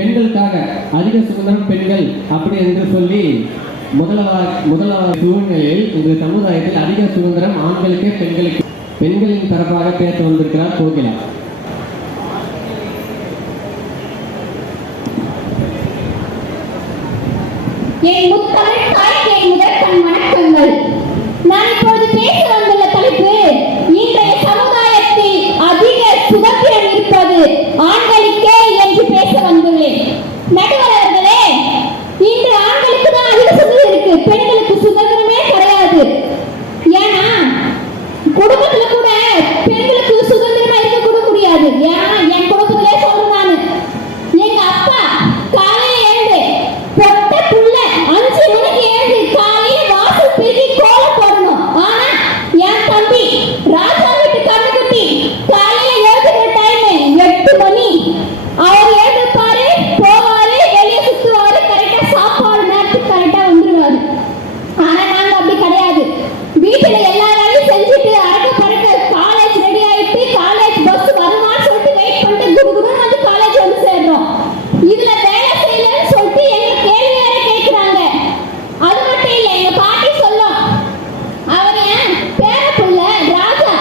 பெண்களுக்காக அதிக சுதந்திரம் பெண்கள் அப்படி என்று சொல்லி முதலாவது சூழ்நிலையில் இந்த சமுதாயத்தில் அதிக சுதந்திரம் ஆண்களுக்கே பெண்களுக்கு பெண்களின் தரப்பாக பேச வந்திருக்கிறார் கோகிலா. என் முத்தமிழ் தாய்க்கு முதற்கண் வணக்கங்கள். நான் இப்போது பேச வந்துள்ள தலைப்பு, இன்றைய சமுதாயத்தில் அதிக சுதந்திரம் இருப்பது ஆண்களுக்கே என்று பேச வந்துள்ளேன். நடுவர்களே, இன்று ஆண்களுக்கு தான் அதிக சுதந்திரம் இருக்கு, பெண்களுக்கு சுதந்திரமே கிடையாது. ஏன்னா குடும்பத்துல கூட பெண்களுக்கு சுதந்திரமா இருக்க கூட முடியாது. ஏன்னா என் குடும்பத்திலே சொல்றேன் நானு, எங்க அப்பா காலையில எழுந்து பொட்ட புள்ள 5 மணிக்கு எழுந்து காலையில வாசல் பெருக்கி கோலம் போடணும். ஆனா என் தம்பி ராஜா வீட்டு கண்ணுக்குட்டி காலையில எழுதுற டைம் 8 மணி. அவர் எழுந்து பாரு, போவாரு, வெளியே சுத்துவாரு, கரெக்டா சாப்பாடு நேரத்துக்கு கரெக்டா வந்துருவாரு. ஆனா நாங்க அப்படி கிடையாது. வீட்டுல எல்லா வேலையும் செஞ்சுட்டு அடக்க பறக்க காலேஜ் ரெடி ஆயிட்டு காலேஜ் பஸ் வருமான்னு சொல்லிட்டு வெயிட் பண்ணிட்டு குடுகுடுன்னு வந்து காலேஜ் வந்து சேர்றோம். இதுல வேலை செய்யலன்னு சொல்லிட்டு எங்க கேள்வி வேற கேட்கிறாங்க. அது மட்டும் இல்ல, எங்க பாட்டி சொல்லும், அவர் என் பேர புள்ள ராஜா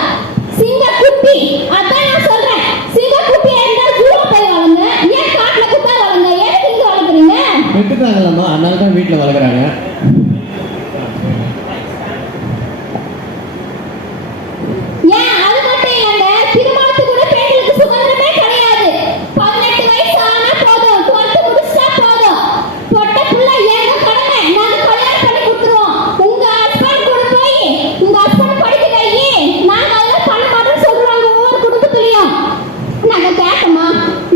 சிங்கக்குட்டி. அதான் நான் சொல்றேன், சிங்கக்குட்டி இருந்தா ஜூல போய் வளங்க, ஏன் காட்டுல குத்தா வளங்க, எதுக்கு இங்க வளர்க்குறீங்க? விட்டுட்டாங்களம்மா, அதனால தான் வீட்டில் வளர்க்குறாங்க. ஏன் அது மட்டும் இல்லங்க, திருமணத்துக்கு கூட பெண்களுக்கு சுதந்திரமே கிடையாது. 18 வயசு ஆனா போதும், 12 முடிச்சா போதும், பொட்ட புள்ள ஏங்க கடமை, நாங்க கல்யாணம் பண்ணி கொடுத்துருவோம். உங்க ஹஸ்பண்ட் கூட போய் உங்க ஹஸ்பண்ட் படிக்க வையி, நாங்க அதெல்லாம் பண்ண மாட்டோம்னு சொல்றாங்க ஒவ்வொரு குடும்பத்திலையும். நாங்க கேட்டோமா,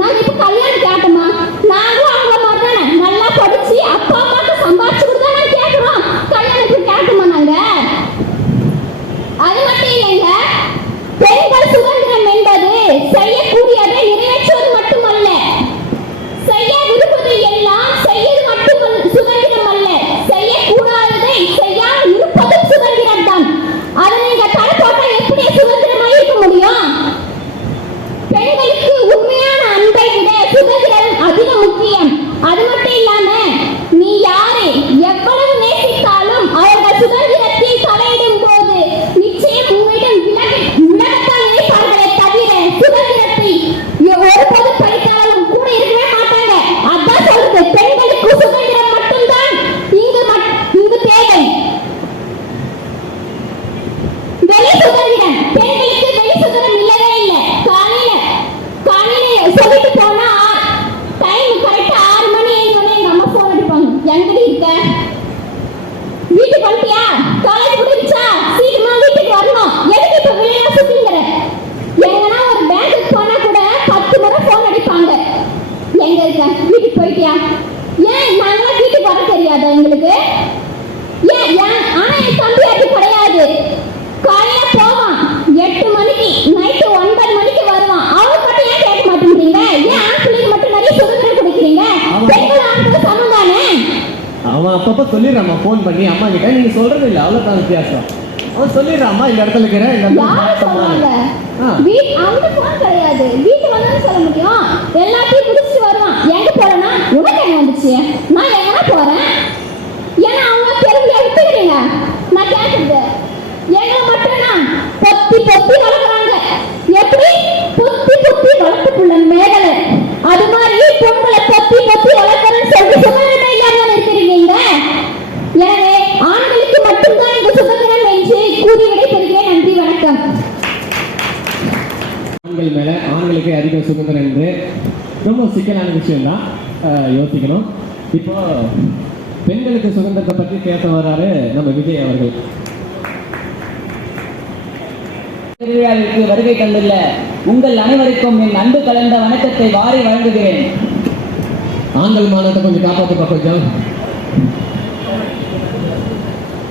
நாங்க இப்ப கல்யாணம் கேட்டோமா, நாங்களும் அவங்கள மாதிரி தானே நல்லா படிச்சு அப்பா அம்மாக்கு சம்பாதிச்சு கொடுத்தா நாங்க கேட்கிறோம். கல்யாணத்துக்கு கேட்டோமா நாங்க? அது மட்டும் இல்லைங்க, பெண்கள் சுதந்திரம் என்பது செய்யக்கூடியதை நிறைவேற்றுவது மட்டுமல்ல, செய்யவிருப்பதை எல்லாம் செய்வது மட்டும் சுதந்திரம் அல்ல, செய்யக்கூடாததை செய்யாமல் இருப்பதும் சுதந்திரம் தான். அதை நீங்க தடை போட்டா எப்படி சுதந்திரமா இருக்க முடியும்? பெண்களுக்கு உண்மையான அன்பை விட சுதந்திரம் அதிக முக்கியம். அது மட்டும் இல்லாம, நீ யாரை எவ்வளவு நேசித்தாலும் அவர்கள் சுதந்திரத்தில் தலையிடும் போது நிச்சயம் உங்களிடம் விலகத்தான் நினைப்பார்களே தவிர சுதந்திரத்தை ஒருபோதும் பறித்தாலும் கூட இருக்கவே மாட்டாங்க. அதான் சொல்றது, பெண்களுக்கு சுதந்திரம் மட்டும்தான் இங்கு தேவை. வெளி சுதந்திரம், பெண்களுக்கு வெளி சுதந்திரம் இல்லவே இல்லை. காலையில சொல்லிட்டு போனா டைம் கரெக்டா 6 மணி 7 மணி எங்க அம்மா போன் அடிப்பாங்க, எங்கடி இருக்க, வீட்டுக்கு வந்துட்டியா, காலேஜ் முடிஞ்சா சீக்கிரமா வீட்டுக்கு வரணும், எதுக்கு இப்ப வெளியில சுத்திங்கிற? எங்கன்னா ஒரு பேங்க்குக்கு போனா கூட 10 முறை போன் அடிப்பாங்க, எங்க இருக்க, வீட்டுக்கு போயிட்டியா? ஏன் நாங்களாம் வீட்டுக்கு வர தெரியாதா எங்களுக்கு? ஆனா என் தம்பி அப்படி கிடையாது. காலையில போவான் 8 மணிக்கு, நைட்டு 9 மணிக்கு வருவான். அவனுக்கு மட்டும் ஏன் கேட்க மாட்டேங்கிறீங்க? ஏன் ஆண்களுக்கு மட்டும் நிறைய சுதந்திரம் கொடுக்குறீங்க? பெண்கள் ஆண்கள் சமம் தானே? அவன் அப்பப்போ சொல்லிடுறாம்மா ஃபோன் பண்ணி அம்மா கிட்ட, நீங்க சொல்றது இல்லை, அவ்வளோதான் வித்தியாசம். அவன் சொல்லிடுறாம்மா, இந்த இடத்துல இருக்கிறேன், யாரும் சொல்றாங்க, அவங்க போன் கிடையாது, வீட்டு வந்தாலும் சொல்ல முடியும். எல்லாத்தையும் புடிச்சிட்டு வருவான். எங்க போறேன்னா, உனக்கு என்ன வந்துச்சு, நான் எங்கன்னா போறேன். ஏன்னா அவங்க தெரிஞ்சு எடுத்துக்கிறீங்க. நான் கேட்கறது, எங்களை மட்டும்தான் பொத்தி பொத்தி வளர்க்குறாங்க. எப்படி பொத்தி பொத்தி வளர்த்து புள்ள மேகலை, அது மாதிரி பொண்களை பொத்தி பொத்தி வளர்க்கறன்னு சொல்லி சுதந்திரமே இல்லாம இருக்கிறீங்க. எனவே ஆண்களுக்கு மட்டும்தான் இந்த சுதந்திரம் என்று கூறி விடைபெறுகிறேன். நன்றி, வணக்கம். ஆண்கள் மேல ஆண்களுக்கு அதிக சுதந்திரம் என்று ரொம்ப சிக்கலான விஷயம் தான், யோசிக்கணும். இப்போ பெண்களுக்கு சுதந்திரத்தை பற்றி பேச வர்றாரு நம்ம விஜய் அவர்கள். திருவிழாவிற்கு வருகை தந்துள்ள உங்கள் அனைவருக்கும் என் அன்பு கலந்த வணக்கத்தை வாரி வழங்குகிறேன். ஆண்கள் மாநாட்டை கொஞ்சம் காப்பாற்றுப்பா கொஞ்சம்.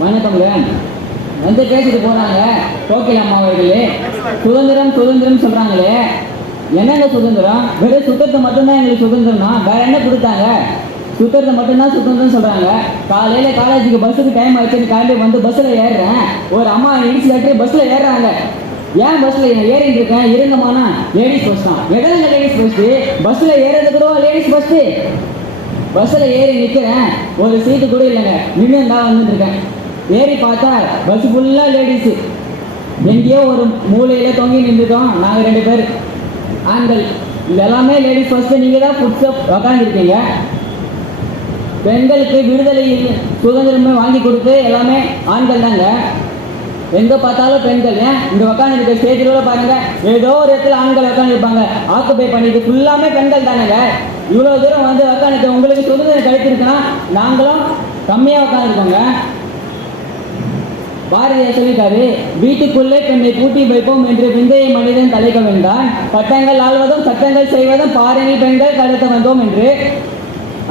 வணக்கம்ங்க. வந்து பேசிட்டு போனாங்க கோகிலா அம்மா அவர்களே, சுதந்திரம் சுதந்திரம் சொல்றாங்களே, என்னங்க சுதந்திரம்? வெறும் சுத்தத்தை மட்டும்தான் எங்களுக்கு சுதந்திரம்னா வேற என்ன கொடுத்தாங்க? சுத்தத்தை மட்டும்தான் சுத்தம் சொல்றாங்க. காலையில காலேஜுக்கு பஸ்ஸுக்கு டைம் ஆயிடுச்சுன்னு கிளம்பி வந்து பஸ்ஸில் ஏறுறேன், ஒரு அம்மா இடிச்சு கட்டி பஸ்ஸில் ஏறுறாங்க. ஏன் பஸ்ல ஏறிட்டு இருக்கேன் இருங்கம்மானா லேடிஸ் பஸ் தான். எதனால லேடிஸ் பஸ்? பஸ்ல ஏறது கூட லேடிஸ் பஸ். பஸ்ல ஏறி நிக்கிறேன், ஒரு சீட்டு கூட இல்லைங்க, நின்று தான் வந்துட்டு இருக்கேன். ஏறி பார்த்தா பஸ் ஃபுல்லா லேடிஸ். எங்கேயோ ஒரு மூலையில தொங்கி நின்றுட்டோம் நாங்கள் 2 பேர் ஆண்கள். இது எல்லாமே லேடிஸ் பஸ். நீங்க தான் புதுசா உக்காந்துருக்கீங்க. பெண்களுக்கு விடுதலை சுதந்திரமே வாங்கி கொடுத்து எல்லாமே ஆண்கள் தாங்க. எங்க பார்த்தாலும் பெண்கள். ஏன் இங்க உட்காந்து இருக்க ஸ்டேஜில் பாருங்க, ஏதோ ஒரு இடத்துல ஆண்கள் உட்காந்து இருப்பாங்க. ஆக்குப்பை பண்ணிட்டு ஃபுல்லாமே பெண்கள் தானேங்க. இவ்வளவு தூரம் வந்து உட்காந்து உங்களுக்கு சுதந்திரம் கிடைச்சிருக்குன்னா நாங்களும் கம்மியா உட்காந்துருக்கோங்க. பாரதியார் சொல்லிட்டாரு, வீட்டுக்குள்ளே பெண்ணை பூட்டி வைப்போம் என்று விந்தையை மனிதன் தலைக்க வேண்டாம், பட்டங்கள் ஆள்வதும் சட்டங்கள் செய்வதும் பாறையில் பெண்கள் கடத்த வந்தோம் என்று.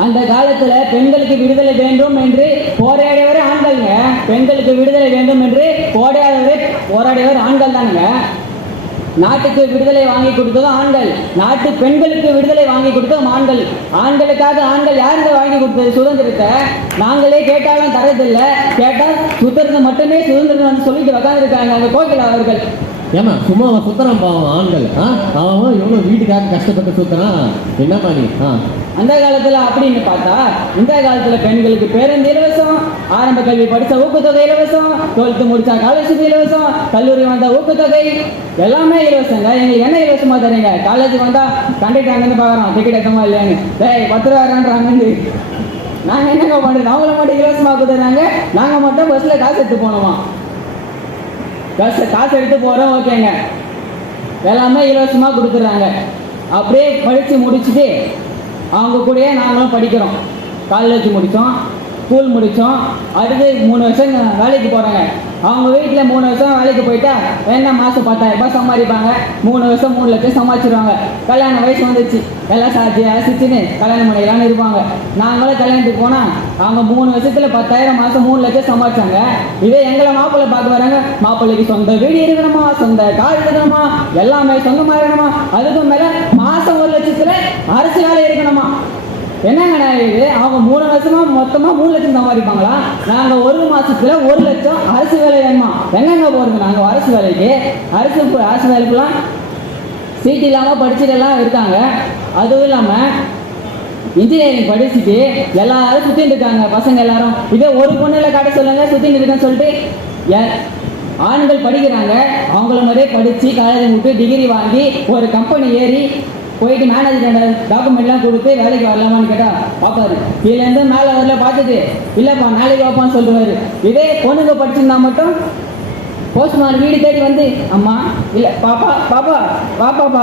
அந்த காலத்துல பெண்களுக்கு விடுதலை வேண்டும் என்று போராடியவர் ஆண்கள்ங்க. பெண்களுக்கு விடுதலை வேண்டும் என்று போராடியவர் ஆண்கள் தானுங்க. நாட்டுக்கு விடுதலை வாங்கி கொடுத்ததும் ஆண்கள், நாட்டு பெண்களுக்கு விடுதலை வாங்கி கொடுத்ததும் ஆண்கள். ஆண்களுக்காக ஆண்கள் யாருங்க வாங்கி கொடுத்தது சுதந்திரத்தை? நாங்களே கேட்டாலும் தரதில்லை. கேட்டால் சுதந்திரம் மட்டுமே சுதந்திரம் சொல்லிட்டு உட்காந்துருக்காங்க அந்த கோகிலா அவர்கள். ஏமா சும்மா அவன் சுத்தரம் பாவம் ஆண்கள். அவன் எவ்வளோ வீட்டுக்காக கஷ்டப்பட்டு சுத்தறான். என்ன பண்ணி அந்த காலத்துல அப்படின்னு பார்த்தா, இந்த காலத்துல பெண்களுக்கு பேருந்து இலவசம், ஆரம்ப கல்வி படிச்ச ஊக்கத்தொகை இலவசம், 12th முடிச்சா காலேஜுக்கு இலவசம், கல்லூரி வந்தா ஊக்கத்தொகை, எல்லாமே இலவசங்க. எங்களுக்கு என்ன இலவசமா தரீங்க? காலேஜுக்கு வந்தா கண்டிப்பாங்கன்னு பாக்குறோம், டிக்கெட் எத்தமா இல்லையான்னு. 10 ரூபான்றாங்க. நாங்க என்னங்க பண்றது? அவங்கள மட்டும் இலவசமா கொடுத்துறாங்க, நாங்க மட்டும் பஸ்ல காசு எடுத்து போனோமா? காசு எடுத்து போறோம், ஓகேங்க, எல்லாமே இலவசமா கொடுத்துட்றாங்க. அப்படியே படிச்சு முடிச்சுட்டு அவங்க கூடயே நாங்களும் படிக்கிறோம். காலேஜ் முடித்தோம், ஸ்கூல் முடித்தோம், அடுத்து 3 வருஷம் வேலைக்கு போகிறாங்க. அவங்க வீட்டில் 3 வருஷம் வேலைக்கு போயிட்டா என்ன மாதம் 10,000 ரூபாய் சம்பாதிப்பாங்க. 3 வருஷம் 3 லட்சம் சம்பாதிச்சிருவாங்க. கல்யாண வயசு வந்துச்சு, எல்லாம் அசிச்சுன்னு கல்யாணம் பண்ணிக்கலான்னு இருப்பாங்க. நாங்களும் கல்யாணத்துக்கு போனால் அவங்க 3 வருஷத்தில் 10,000, மாதம் 3 லட்சம் சம்பாதிச்சாங்க. இதே எங்களை மாப்பிள்ளை பார்க்க வராங்க, மாப்பிள்ளைக்கு சொந்த வீடு இருக்கணுமா, சொந்த கார் இருக்கணுமா, எல்லாமே சொந்தமாக இருக்கணுமா, அதுக்கும் மேலே மாதம் 1 லட்சத்தில் அரசு வேலை இருக்கணுமா. என்னங்க இது? அவங்க 3 வருஷமா மொத்தமாக 3 லட்சம் சம்பாதிப்பாங்களா? நாங்கள் 1 மாதத்துல 1 லட்சம் அரசு வேலை வேணுமா? எங்கெங்க போகிறது நாங்கள் அரசு வேலைக்கு? அரசு வேலைக்குலாம் சீட் இல்லாமல் படிச்சுட்டெல்லாம் இருக்காங்க. அதுவும் இல்லாமல் இன்ஜினியரிங் படிச்சுட்டு எல்லாரும் சுற்றிட்டு இருக்காங்க பசங்க எல்லாரும். இதே ஒரு பொண்ணுல காட்ட சொல்லுங்க சுற்றிட்டு இருக்கேன்னு சொல்லிட்டு ஆண்கள் படிக்கிறாங்க. அவங்கள மாதிரியே படித்து காலேஜ் விட்டு டிகிரி வாங்கி ஒரு கம்பெனி ஏறி போயிட்டு மேனேஜர் டாக்குமெண்ட்லாம் கொடுத்து வேலைக்கு வரலாமான்னு கேட்டால் பார்ப்பாரு. இதுலேருந்து மேலே வரல பார்த்துட்டு இல்லைப்பா நாளைக்கு வாப்பான்னு சொல்லுவார். இதே பொண்ணுங்க படிச்சிருந்தா மட்டும் போஸ்ட்மான் வீடு தேடி வந்து, அம்மா இல்லை பாப்பாப்பா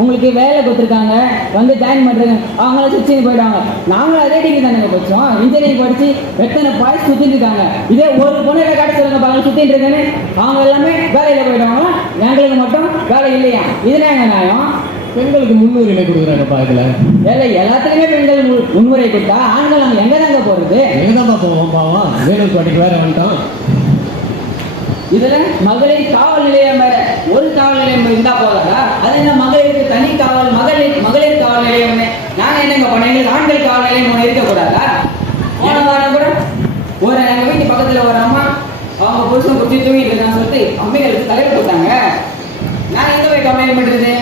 உங்களுக்கு வேலை கொடுத்துருக்காங்க வந்து ஜாயின் பண்ணுறேங்க, அவங்கள சுற்றின்னு போயிடுவாங்க. நாங்களும் அதே டிகிரி தானே படித்தோம், இன்ஜினியரிங் படித்து எத்தனை பாய்ஸ் சுற்றிட்டு இருக்காங்க. இதே ஒரு பொண்ணை காட்ட சொல்லுங்க பாருங்க சுற்றிட்டு இருக்கேன்னு, அவங்க எல்லாமே வேலையில் போயிடுவாங்க, எங்களுக்கு மட்டும் வேலை இல்லையா? இதுல எங்க நியாயம்? பெண்களுக்கு முன்னுரிமை கொடுக்குறாங்கப்பா. இதுல எல்லாத்துலயுமே பெண்கள் முன்முறை கொடுத்தா ஆண்கள் நாங்கள் எங்க தாங்க போறது? எங்கதான்ப்பா போவோம்? பாவம் வேலூர் பாட்டிக்கு வேற வந்துட்டோம். இதுல மகளிர் காவல் நிலையம் வேற. ஒரு காவல் நிலையம் இருந்தா போதாதா? அது என்ன மகளிருக்கு தனி காவல், மகளிர் காவல் நிலையம்? நாங்க என்னங்க பண்ண? ஆண்கள் காவல் நிலையம் ஒன்று இருக்கக்கூடாதா? போன வாரம் கூட ஒரு எங்க வீட்டு பக்கத்துல ஒரு அம்மா அவங்க புருஷன் குச்சி தூங்கிட்டு இருக்கான்னு சொல்லிட்டு அம்மைகளுக்கு தலைவர் கொடுத்தாங்க. நான் எங்க போய் கம்ப்ளைண்ட் பண்றது?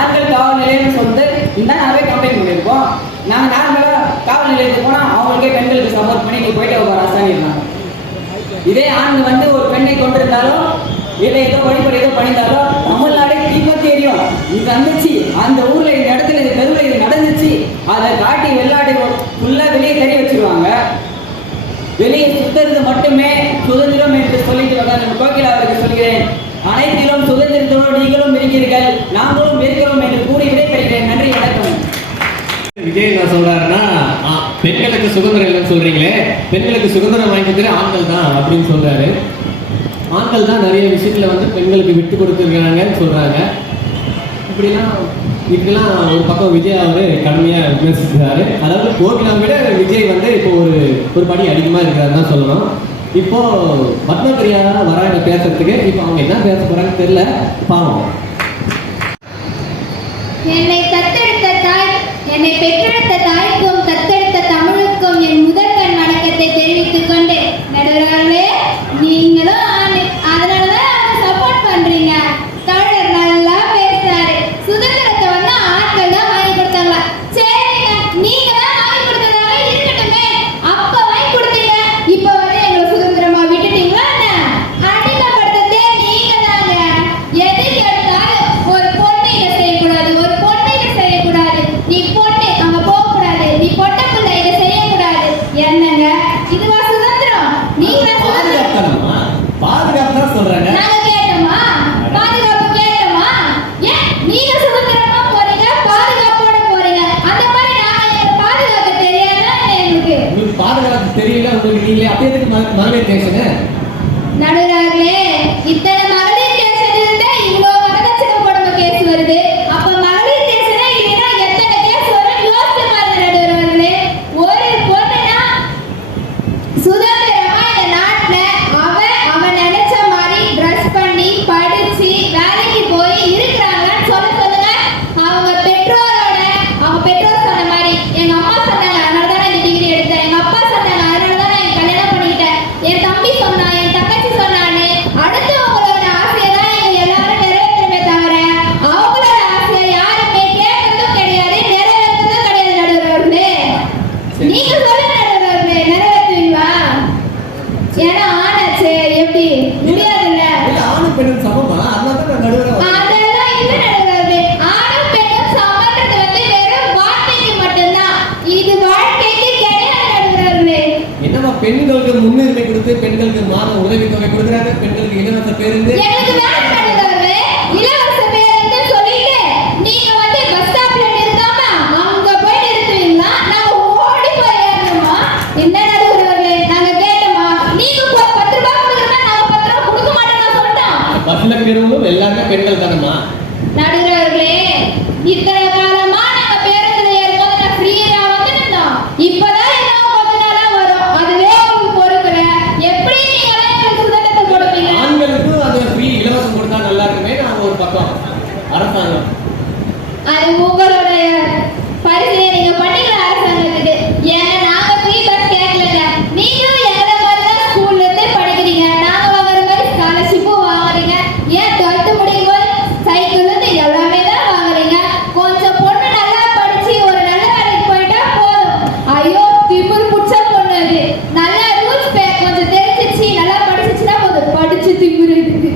ஆண்கள் காவல் நிலையம்னு சொல்லிட்டு நாவே கம்ப்ளைண்ட் பண்ணியிருக்கோம். நாங்கள் நார்மலாக காவல் நிலையத்துக்கு போனால் அவங்களுக்கே பெண்களுக்கு சப்போர்ட் பண்ணி நீ போயிட்டு ஒரு அரசாணி இருந்தாங்க. இதே ஆண் வந்து ஒரு பெண்ணை கொண்டிருந்தாலும் இல்லை ஏதோ வழிபடி ஏதோ பண்ணியிருந்தாலும் தமிழ்நாடே தீபத்து எரியும். இது வந்துச்சு அந்த ஊர்ல இந்த இடத்துல இந்த தெருவில் இது நடந்துச்சு, அதை காட்டி வெள்ளாட்டை ஃபுல்லாக வெளியே தெரிய வச்சிருவாங்க. வெளியே சுத்துறது மட்டுமே சுதந்திரம் என்று சொல்லிட்டு வந்தாங்க. கோகிலா அவருக்கு சொல்கிறேன், அனைத்திலும் சுதந்திரத்தோடு நீங்களும் இருக்கிறீர்கள், நாங்களும் இருக்கிறோம் என்று கூறி விடைபெறுகிறேன். நன்றி, வணக்கம். விஜய் என்ன சொல்றாருன்னா, பெண்களுக்கு சுதந்திரம் இல்லைன்னு சொல்றீங்களே, பெண்களுக்கு சுதந்திரம் வாங்கிக்கிறது ஆண்கள் தான் அப்படின்னு சொல்றாரு. ஆண்கள் தான் நிறைய விஷயத்துல வந்து பெண்களுக்கு விட்டு கொடுத்துருக்காங்கன்னு சொல்றாங்க. இப்படிலாம் ஒரு பக்கம் விஜய் அவரு கடுமையா விமர்சிக்கிறாரு. அதாவது கோகிலா விட விஜய் வந்து இப்போ ஒரு படி அதிகமா இருக்கிறாரு தான் சொல்லணும். இப்போ பத்மபிரியா வராங்க பேசுறதுக்கு. இப்போ அவங்க என்ன பேச போறாங்கன்னு தெரியல, பாவம். என்னை தத்தெடுத்த தாய், என்னை பெற்றெடுத்த தாய்க்கும் தத்தெடுத்த தமிழுக்கும் என் முதற்கண் வணக்கத்தை தெரிவித்துக் கொண்டு, நடுவர்களே நீங்களும் அதனாலதான் சப்போர்ட் பண்றீங்க. பேருந்து? எனக்கு வேணும் நடுவர்களே. இலவச பேருந்து சொல்லிட்டு நீங்க வந்து பஸ் ஸ்டாப்ல நிறுத்தாம அங்க போய் நிறுத்துவீங்களா? நாங்க ஓடி போய் ஏறணுமா? என்ன நடுவர்களே, நாங்க கேட்டோமா? நீங்க 10 ரூபாய் கொடுக்கறதா நாங்க 10 ரூபாய் கொடுக்க மாட்டோம்னு சொல்லிட்டோம். பஸ்ல இருக்கிறவங்க எல்லாருமே பெண்கள் தானம்மா. நடுவர்களே, இத்தனை காலமா நாங்க பேருந்துல ஏறும்போது நான் ஃப்ரீயா வந்துட்டோம். இப்பதான் ஏதோ கொஞ்ச நாளா வரும். அதுவே உங்களுக்கு பொறுக்கல. எப்படி நீங்க எங்களுக்கு சுதந்திரத்தை கொடுப்பீங்க? ஆண்களுக்கு அது ஃப்ரீ இலவசம் கொடுத்தா நல்லா இருக்குமே நான் ஒரு பக்கம் அரசாங்கம். அது உங்களுடைய பரிசீலனை நீங்க பண்ணிக்கிற அரசாங்கத்துக்கு. ஏன்னா நாங்க ஃப்ரீ பஸ் கேட்கலங்க. நீங்களும் எங்களை மாதிரி தான் ஸ்கூல்ல இருந்தே படிக்கிறீங்க. நாங்க வாங்குற மாதிரி ஸ்காலர்ஷிப்பும் வாங்குறீங்க. ஏன் 12th முடிக்கும் போது சைக்கிள் இருந்து எல்லாமே தான் வாங்குறீங்க. கொஞ்சம் பொண்ணு நல்லா படிச்சு ஒரு நல்ல வேலைக்கு போயிட்டா போதும். ஐயோ திமிரு புடிச்ச பொண்ணு அது. நல்லா ரூல்ஸ் கொஞ்சம் தெரிஞ்சிச்சு நல்லா படிச்சிச்சுன்னா போதும். படிச்சு திமிரு இருக்கு.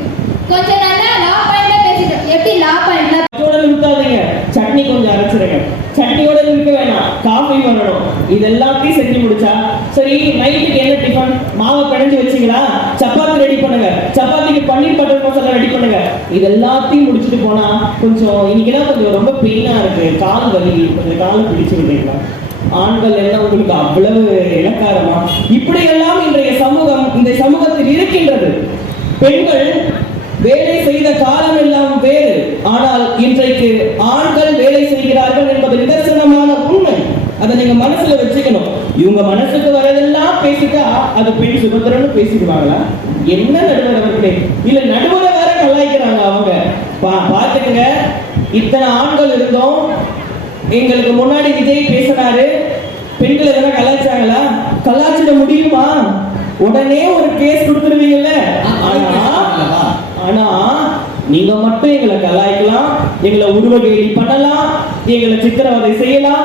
கொஞ்சம் நல்லா லா பாயிண்ட்ல பேசிட்டு எப்படி லா பாயிண்ட்ல நிறுத்தாதீங்க. சட்னி கொஞ்சம் அரைச்சிருங்க. சட்னியோட நிற்க வேணாம், காஃபி வரணும். இது எல்லாத்தையும் செஞ்சு முடிச்சா சரி. நைட்டுக்கு என்ன டிஃபன்? மாவை பிணைஞ்சு வச்சீங்களா? சப்பாத்தி ரெடி பண்ணுங்க. சப்பாத்திக்கு பன்னீர் பட்டர் மசாலா ரெடி பண்ணுங்க. இது எல்லாத்தையும் முடிச்சுட்டு போனா கொஞ்சம் இன்னைக்குலாம் கொஞ்சம் ரொம்ப பெயினா இருக்கு, கால் வலி, கொஞ்சம் கால் பிடிச்சு விடுறீங்களா? ஆண்கள் எல்லாம் உங்களுக்கு அவ்வளவு இலக்காரமா? இப்படியெல்லாம் இன்றைய சமூகம் இந்த சமூகத்தில் இருக்கின்றது. பெண்கள் வேலை செய்த காலம் எல்லாம் வேறு. ஆனால் இன்றைக்கு ஆண்கள் வேலை செய்கிறார்கள் என்பது நிதர்சனமான உண்மை. அதை நீங்க மனசுல வச்சுக்கணும். இவங்க மனசுக்கு வரதெல்லாம் பேசிட்டா அது பெண் சுதந்திரம்னு பேசிடுவாங்களா? என்ன நடுவர் அவர்களே, இல்ல நடுவரை வேற கலாய்க்கிறாங்க அவங்க. பாத்துக்கங்க, இத்தனை ஆண்கள் இருந்தோம். எங்களுக்கு முன்னாடி விஜய் பேசினாரு, பெண்கள் எதனா கலாய்ச்சாங்களா? கலாய்ச்சிட முடியுமா? உடனே ஒரு கேஸ் கொடுத்துருவீங்கல்ல. ஆனா நீங்க மட்டும் எங்களை கலாய்க்கலாம், எங்களை உருவகேலி பண்ணலாம், எங்களை சித்திரவதை செய்யலாம்,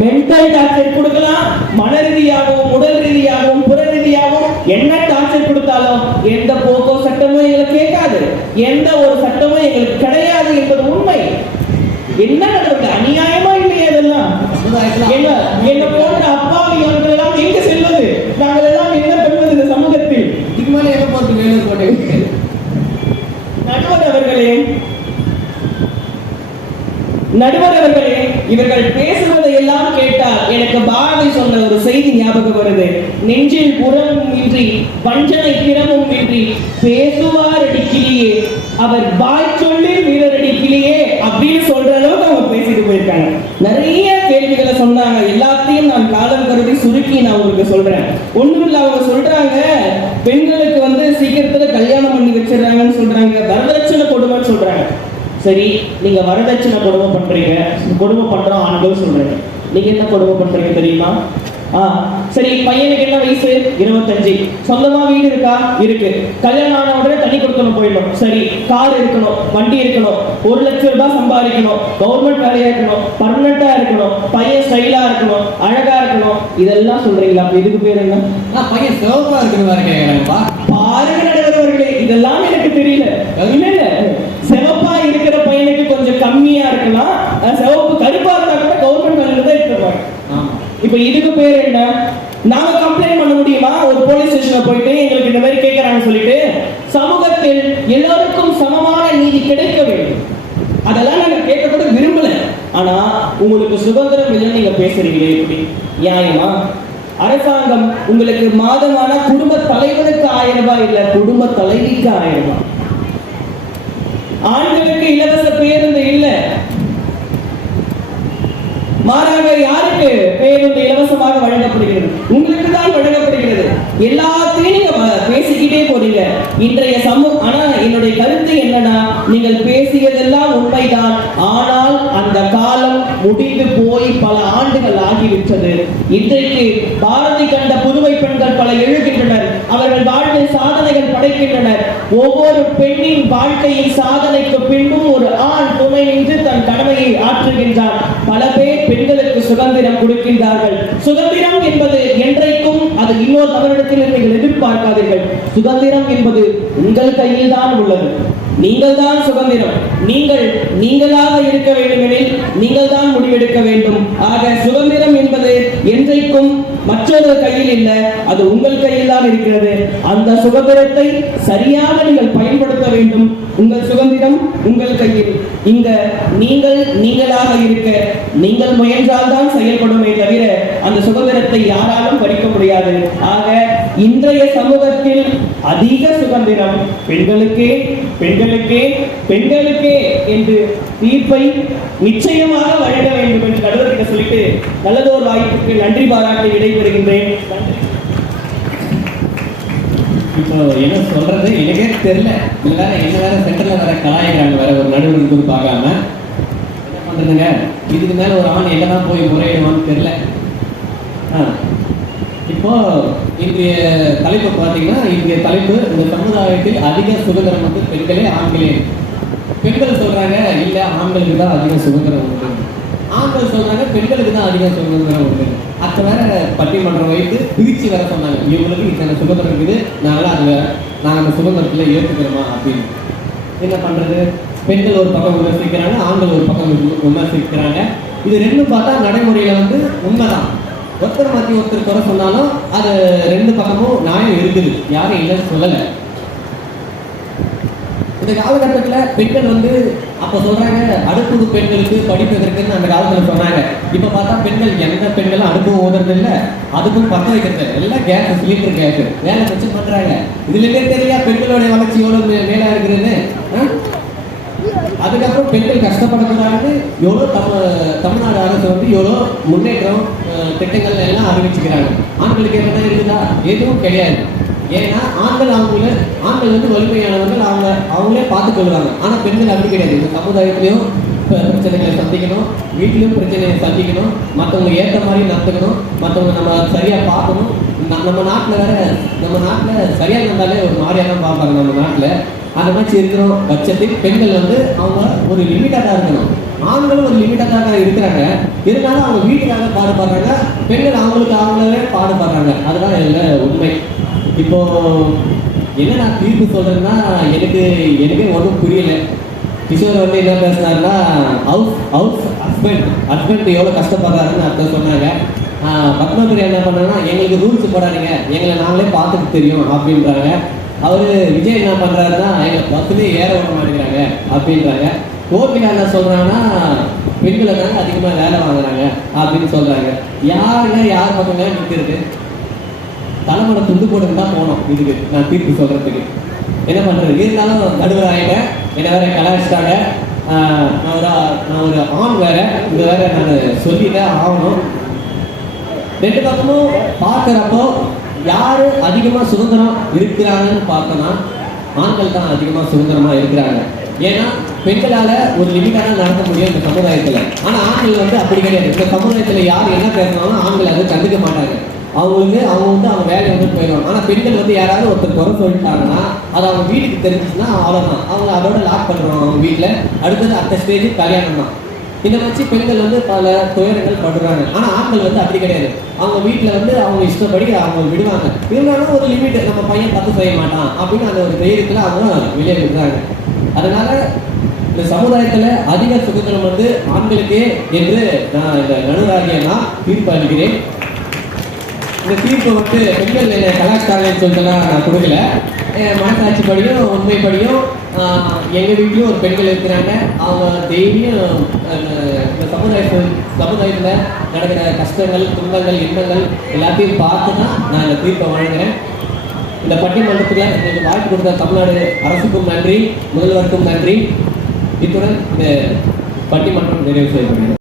மென்டல் டார்ச்சர் கொடுக்கலாம், மன ரீதியாகவும் உடல் ரீதியாகவும் புற ரீதியாகவும் என்ன டார்ச்சர் கொடுத்தாலும் எந்த போக்கோ சட்டமும் எங்களை கேட்காது, எந்த ஒரு சட்டமும் எங்களுக்கு கிடையாது என்பது உண்மை. என்ன நடக்குது? அநியாயமா இல்லையா இதெல்லாம்? என்ன போன்ற அப்பாவி அவர்கள் எல்லாம் எங்க செல்வது? நாங்கள் எல்லாம் என்ன பண்ணுவது இந்த சமூகத்தில்? இதுக்கு மேலே என்ன பார்த்து வேலை போட்டேன். நடுவர் அவர்களே, இவர்கள் பேசுவதை எல்லாம் கேட்டால் எனக்கு பாரதி சொன்ன ஒரு செய்தி ஞாபகம் வருது. நெஞ்சில் புறம் இன்றி வஞ்சனை திறமும் இன்றி பேசுவார் அடிக்கிலேயே அவர் வாய் சொல்லி வீரரடிக்கிலேயே அப்படின்னு சொல்ற அளவுக்கு அவங்க பேசிட்டு போயிருக்காங்க. நிறைய கேள்விகளை சொன்னாங்க. எல்லாத்தையும் நான் காலம் கருதி சுருக்கி நான் உங்களுக்கு சொல்றேன். ஒண்ணுமில்ல, அவங்க சொல்றாங்க பெண்களுக்கு வந்து சீக்கிரத்துல கல்யாணம் பண்ணி வச்சிடறாங்கன்னு சொல்றாங்க, வரதட்சணை கொடுமைன்னு சொல்றாங்க. சரி, நீங்க வரதட்சணை கொடுமை பண்றீங்க, கொடுமை பண்றோம் ஆண்கள் சொல்றீங்க. நீங்க என்ன கொடுமை பண்றீங்க தெரியுமா? சரி, பையனுக்கு என்ன வயசு? 25. சொந்தமா வீடு இருக்கா? இருக்கு. கல்யாணம் ஆன உடனே தனி கொடுக்கணும் போயிடணும். சரி, கார் இருக்கணும், வண்டி இருக்கணும், 1 லட்சம் ரூபாய் சம்பாதிக்கணும், கவர்மெண்ட் வேலையா இருக்கணும், பர்மனண்டா இருக்கணும், பையன் ஸ்டைலா இருக்கணும், அழகா இருக்கணும், இதெல்லாம் சொல்றீங்களா? இதுக்கு பேர் என்ன? பையன் சிவப்பா இருக்கிறவா பாருங்க நடுவர்களே, இதெல்லாம் எனக்கு தெரியல. இல்ல சிவப்பா இருக்கிற பையனுக்கு கொஞ்சம் கம்மியா இருக்கலாம், சிவப்பு கருப்பா இருந்தா கூட கவர்மெண்ட் வேலையில தான் எடுத்துருவாங்க. இப்ப இதுக்கு பேர் என்ன? நாம கம்ப்ளைண்ட் பண்ண முடியுமா? ஒரு போலீஸ் ஸ்டேஷன்ல போயிட்டு எங்களுக்கு இந்த மாதிரி கேட்கறாங்கன்னு சொல்லிட்டு சமூகத்தில் எல்லாருக்கும் சமமான நீதி கிடைக்க வேண்டும். அதெல்லாம் நாங்க கேட்க கூட விரும்பல. ஆனா உங்களுக்கு சுதந்திரம் இல்லைன்னு நீங்க பேசுறீங்களே, எப்படி நியாயமா? அரசாங்கம் உங்களுக்கு மாதமான குடும்ப தலைவனுக்கு 1000 ரூபாய் இல்ல, குடும்ப தலைவிக்கு 1000 ரூபாய். ஆண்களுக்கு இலவச பேருந்து இல்ல, மாறாக யாருக்கு பேருந்து இலவசமாக வழங்கப்படுகிறது? உங்களுக்கு தான் வழங்கப்படுகிறது. எல்லாத்தையும் நீங்க பேசிக்கிட்டே போறீங்க இன்றைய சமூகம். ஆனா என்னுடைய கருத்து என்னன்னா, நீங்கள் பேசியதெல்லாம் உண்மைதான். ஆனால் அந்த காலம் முடிந்து போய் பல ஆண்டுகள் ஆகிவிட்டது. இன்றைக்கு பாரதி கண்ட புதுமை பெண்கள் பல எழுகின்றனர். அவர்கள் வாழ்வில் சாதனைகள் படைக்கின்றனர். ஒவ்வொரு பெண்ணின் வாழ்க்கையின் சாதனைக்கு பின்பும் ஒரு ஆண் துணை நின்று தன் கடமையை ஆற்றுகின்றார். பல பேர் பெண்களுக்கு சுதந்திரம் கொடுக்கின்றார்கள். சுதந்திரம் என்பது என்றைக்கும் அது இன்னொரு தமிழகத்தில் நீங்கள் எதிர்பார்க்காதீர்கள். சுதந்திரம் என்பது உங்கள் கையில் தான் உள்ளது. நீங்கள் தான் சுதந்திரம். நீங்களாக இருக்க வேண்டும் எனில் நீங்கள் தான் முடிவெடுக்க வேண்டும். ஆக சுதந்திரம் என்பது என்றைக்கும் மற்றொரு கையில் இல்லை, அது உங்கள் கையில் தான் இருக்கிறது. அந்த சுதந்திரத்தை சரியாக நீங்கள் பயன்படுத்த வேண்டும். உங்கள் சுதந்திரம் உங்கள் கையில். இங்க நீங்கள் நீங்களாக இருக்க நீங்கள் முயன்றால்தான் செயல்படுமே தவிர அந்த சுதந்திரத்தை யாராலும் பறிக்க முடியாது. ஆக இன்றைய சமூகத்தில் அதிக சுதந்திரம் பெண்களுக்கே பெண்களுக்கே பெண்களுக்கே என்று தீர்ப்பை நிச்சயமாக வழங்க வேண்டும் என்று நடுவர்கிட்ட சொல்லிட்டு நல்லதொரு வாய்ப்புக்கு நன்றி பாராட்டி விடைபெறுகின்றேன். நன்றி. இப்போ என்ன சொல்றது எனக்கே தெரியல. இதுல வேற என்ன வேற சென்டர்ல வேற கலாய்க்கிறாங்க, வேற ஒரு நடுவர் பார்க்காம என்ன பண்றதுங்க. இதுக்கு மேல ஒரு ஆண் என்னதான் போய் முறையிடுவான்னு தெரியல. இப்போ இன்றைய தலைப்பு பார்த்தீங்கன்னா, இன்றைய தலைப்பு இந்த சமுதாயத்தில் அதிக சுதந்திரம் வந்து பெண்களே ஆண்களே. பெண்கள் சொல்றாங்க இல்ல ஆண்களுக்கு தான் அதிக சுதந்திரம் உண்டு, ஆண்கள் சொல்றாங்க பெண்களுக்கு தான் அதிக சுதந்திரம் உண்டு. அப்போ வேற பட்டிமன்றம் வைத்து பிரிச்சு வர சொன்னாங்க. இவங்களுக்கு இத்தனை சுதந்திரம் இருக்குது, நாங்களாம் அது வேற, நாங்கள் அந்த சுதந்திரத்தில் ஏற்றுக்கிறோமா அப்படின்னு. என்ன பண்றது, பெண்கள் ஒரு பக்கம் விமர்சிக்கிறாங்க, ஆண்கள் ஒரு பக்கம் விமர்சிக்கிறாங்க. இது ரெண்டும் பார்த்தா நடைமுறையில வந்து உண்மைதான். ஒருத்தர் மாற்றி ஒருத்தர் குறை சொன்னாலும் அது ரெண்டு பக்கமும் நியாயம் இருக்குது, யாரும் இல்லைன்னு சொல்லலை. இந்த காலகட்டத்தில் பெண்கள் வந்து அப்போ சொல்றாங்க அடுப்பு பெண்களுக்கு படிப்பதற்குன்னு அந்த காலத்தில் சொன்னாங்க. இப்போ பார்த்தா பெண்கள் எந்த பெண்களும் அடுப்பும் ஓதுறது இல்லை, அதுக்கும் பற்ற வைக்கிறது எல்லாம் கேஸ், சிலிண்டர் கேஸ் வேலை வச்சு பண்றாங்க. இதுலேயே தெரியா பெண்களுடைய வளர்ச்சி எவ்வளோ மேலே இருக்கிறது. அதுக்கப்புறம் பெண்கள் கஷ்டப்படக்கூடாது எவ்வளோ தமிழ்நாடு அரசு வந்து எவ்வளோ முன்னேற்றம் திட்டங்கள் எல்லாம் அறிவிச்சுக்கிறாங்க. ஆண்களுக்கு என்ன இருக்குதா? எதுவும் கிடையாது. ஏன்னா ஆண்கள் வந்து வலிமையானவர்கள், அவங்களே பார்த்து கொள்வாங்க. ஆனால் பெண்கள் அப்படி கிடையாது. இந்த சமுதாயத்திலையும் பிரச்சனைகளை சந்திக்கணும், வீட்டிலையும் பிரச்சனைகளை சந்திக்கணும், மற்றவங்க ஏற்ற மாதிரி நடத்துக்கணும், மற்றவங்க நம்ம சரியாக பார்க்கணும். நம்ம நாட்டில் சரியாக இருந்தாலே ஒரு மாதிரியாக தான் பார்ப்பாங்க. நம்ம நாட்டில் அந்த மாதிரி இருக்கிறோம் பட்சத்தில் பெண்கள் வந்து அவங்க ஒரு லிமிட்டாக தான் இருக்கணும். ஆண்களும் ஒரு லிமிட்டாக தான் இருக்கிறாங்க, இருந்தாலும் அவங்க வீட்டுக்காக பாடுபடுறாங்க, பெண்கள் அவங்களே பாடுபடுறாங்க. அதுதான் இதில் உண்மை. இப்போ என்ன நான் தீர்ப்பு சொல்றேன்னா, எனக்கே ஒன்றும் புரியல. கிஷோர் வந்து என்ன பேசினாருன்னா, ஹஸ்பண்ட் எவ்வளோ கஷ்டப்படுறாருன்னு அர்த்தம் சொன்னாங்க. பத்மபுரி என்ன பண்ணாங்கன்னா, எங்களுக்கு ரூல்ஸ் போடாதீங்க, எங்களை நாங்களே பார்த்துட்டு தெரியும் அப்படின்றாங்க. விஜய் என்ன பண்றாருன்னா, எங்க பஸ்லேயே ஏற விட மாட்டேங்கிறாங்க அப்படின்றாங்க. கோபிகா என்ன சொல்றாங்கன்னா, பெண்களை தாங்க அதிகமாக வேலை வாங்குறாங்க அப்படின்னு சொல்றாங்க. யார் பக்கங்க நிற்கிறது? தலைமுறை துண்டு போட்டு தான் போனோம். இதுக்கு நான் தீர்ப்பு சொல்றதுக்கு என்ன பண்றது? இருந்தாலும் நடுவர் ஆகிட்டேன், என்ன வேற கலாய்ச்சிட்டாங்க. நான் ஒரு ஆண் வேற, இது வேற நான் சொல்லிதான் ஆகணும். ரெண்டு பக்கமும் பார்க்குறப்போ யாரு அதிகமாக சுதந்திரம் இருக்கிறாங்கன்னு பார்த்தோன்னா ஆண்கள் தான் அதிகமாக சுதந்திரமாக இருக்கிறாங்க. ஏன்னா பெண்களால் ஒரு லிமிட்டாக நடத்த முடியும் இந்த சமுதாயத்தில். ஆனால் ஆண்கள் வந்து அப்படி கிடையாது. இந்த சமுதாயத்தில் யார் என்ன பேசினாலும் ஆண்கள் அதை கண்டுக்க மாட்டாங்க. அவங்க வேலையை வந்து போயிடுவாங்க. ஆனால் பெண்கள் வந்து யாராவது ஒருத்தர் குறை சொல்லிட்டாங்கன்னா அது அவங்க வீட்டுக்கு தெரிஞ்சிச்சுன்னா அவ்வளோதான், அவங்க அதோட லாக் பண்ணுறாங்க அவங்க வீட்டில். அடுத்தது அடுத்த ஸ்டேஜ் கல்யாணம் தான். இதை வச்சு பெண்கள் வந்து பல துயரங்கள் படுறாங்க. ஆனால் ஆண்கள் வந்து அப்படி கிடையாது. அவங்க வீட்டில் வந்து அவங்க இஷ்டப்படி அவங்க விடுவாங்க. இருந்தாலும் ஒரு லிமிட், நம்ம பையன் தப்பு செய்ய மாட்டான் அப்படின்னு அந்த ஒரு தைரியத்தில் அவங்க வெளியே விடுறாங்க. அதனால இந்த சமுதாயத்தில் அதிக சுதந்திரம் வந்து ஆண்களுக்கே என்று நான் இந்த நடுவராகிய நான் தீர்ப்பு அளிக்கிறேன். இந்த தீர்ப்பு வந்து பெண்கள் என்ன கலாச்சாரம்னு சொல்லிட்டுலாம் நான் கொடுக்கல. மனசாட்சிப்படியும் உண்மைப்படியும் எங்கள் வீட்லேயும் ஒரு பெண்கள் இருக்கிறாங்க. அவங்க டெய்லியும் இந்த சமுதாயத்தில் நடக்கிற கஷ்டங்கள், துன்பங்கள், இன்பங்கள் எல்லாத்தையும் பார்த்து தான் நான் இந்த தீர்ப்பை வழங்குகிறேன். இந்த பட்டிமன்றத்தில் எனக்கு வாய்ப்பு கொடுத்த தமிழ்நாடு அரசுக்கும் நன்றி, முதல்வருக்கும் நன்றி. இத்துடன் இந்த பட்டிமன்றம் நிறைவு செய்யப்படுகிறது.